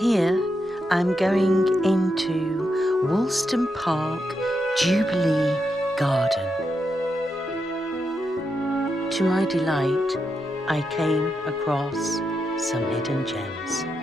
Here I'm going into Woolston Park Jubilee Garden. To my delight, I came across some hidden gems.